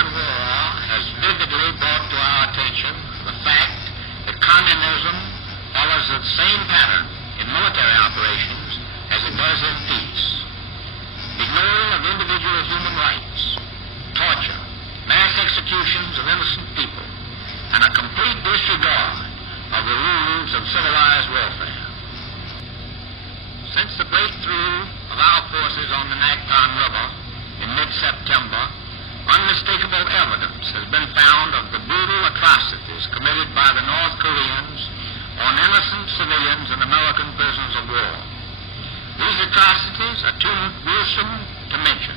Korean War has vividly brought to our attention the fact that communism follows the same pattern in military operations as it does in peace. Ignoring of individual human rights, torture, mass executions of innocent people, and a complete disregard of the rules of civilized warfare. Since the breakthrough of our forces on the Nakpan River in mid-September, unmistakable evidence has been found of the brutal atrocities committed by the North Koreans on innocent civilians and American prisoners of war. These atrocities are too gruesome to mention.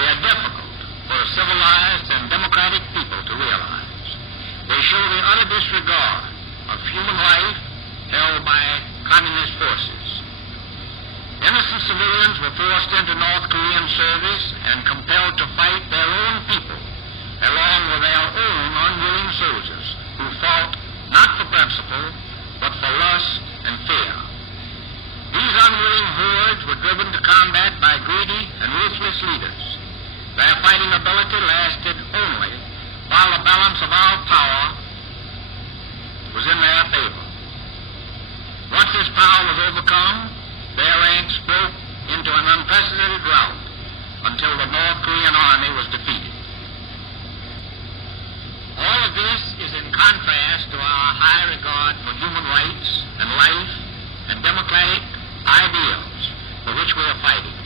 They are difficult for a civilized and democratic people to realize. They show the utter disregard of human life held by communist forces. Innocent civilians were forced into North Korean service and compelled to fight their own people, along with their own unwilling soldiers, who fought not for principle, but for lust and fear. These unwilling hordes were driven to combat by greedy and ruthless leaders. Their fighting ability lasted only while the balance of our power was in their favor. Once this power was overcome, their ranks broke into an unprecedented rout until the North Korean army was defeated. All of this is in contrast to our high regard for human rights and life and democratic ideals for which we are fighting.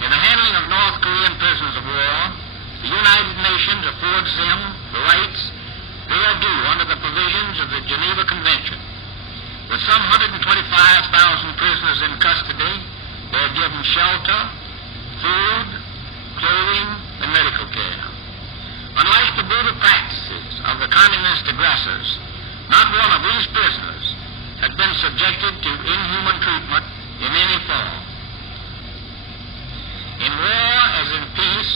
In the handling of North Korean prisoners of war, the United Nations affords them the rights they are due under the provisions of the Geneva Convention. With some 125,000 prisoners in custody, they are given shelter, food, clothing, and medical care. Unlike the brutal practices of the communist aggressors, not one of these prisoners has been subjected to inhuman treatment in any form. In war as in peace,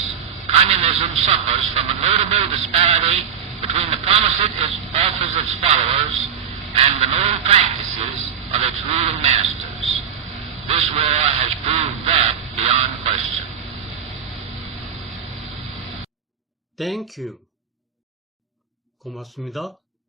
communism suffers from a notable disparity between the promises it offers its followers and the known practices of its ruling masters. This war has proved that beyond question. Thank you. 고맙습니다.